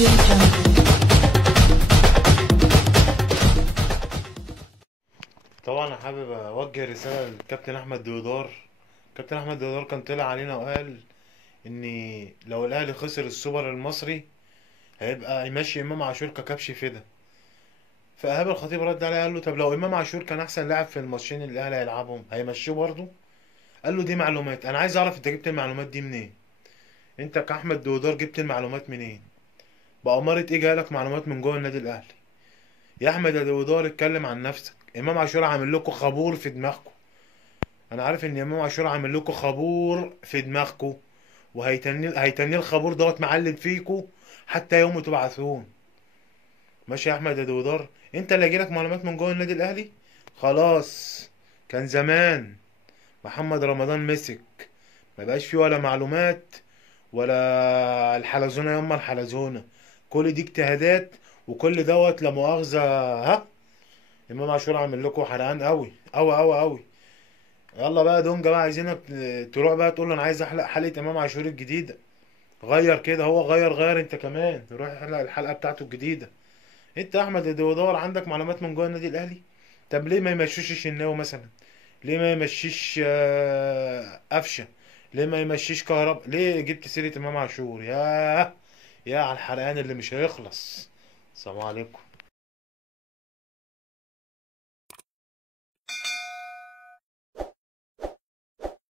Audio Jungle. طبعا انا حابب اوجه رساله للكابتن احمد دودار. كابتن احمد دودار كان طلع علينا وقال ان لو الاهلي خسر السوبر المصري هيبقى يمشي امام عاشور ككبش فدا. فايهاب الخطيب رد عليه قال له طب لو امام عاشور كان احسن لاعب في الماتشين اللي الاهلي هيلعبهم هيمشوه برضه؟ قال له دي معلومات، انا عايز اعرف انت جبت المعلومات دي منين؟ انت كاحمد دودار جبت المعلومات منين؟ بأمارة ايه جايلك معلومات من جوه النادي الاهلي؟ يا احمد يا دودار اتكلم عن نفسك. امام عاشور عامل لكم خابور في دماغكم. انا عارف ان امام عاشور عامل لكم خابور في دماغكم، هيتني الخابور دوت معلم فيكم حتى يوم تبعثون. ماشي يا احمد يا دودار، انت اللي هيجيلك معلومات من جوه النادي الاهلي؟ خلاص، كان زمان محمد رمضان مسك ما بقاش فيه ولا معلومات ولا الحلزونه يما الحلزونه. كل دي اجتهادات وكل دوت لا مؤاخذه. ها، امام عاشور عامل لكم حرقان قوي قوي قوي قوي. يلا بقى دونجا بقى، عايزينك تروح بقى تقول له انا عايز احلق حلقة امام عاشور الجديدة. غير كده، هو غير انت كمان روح احلق الحلقة بتاعته الجديدة. انت احمد الدودار عندك معلومات من جوه النادي الاهلي؟ طب ليه ما يمشيش الشناوي مثلا؟ ليه ما يمشيش قفشه؟ ليه ما يمشيش كهربا؟ ليه جبت سيرة امام عاشور؟ يا على الحرقان اللي مش هيخلص. السلام عليكم.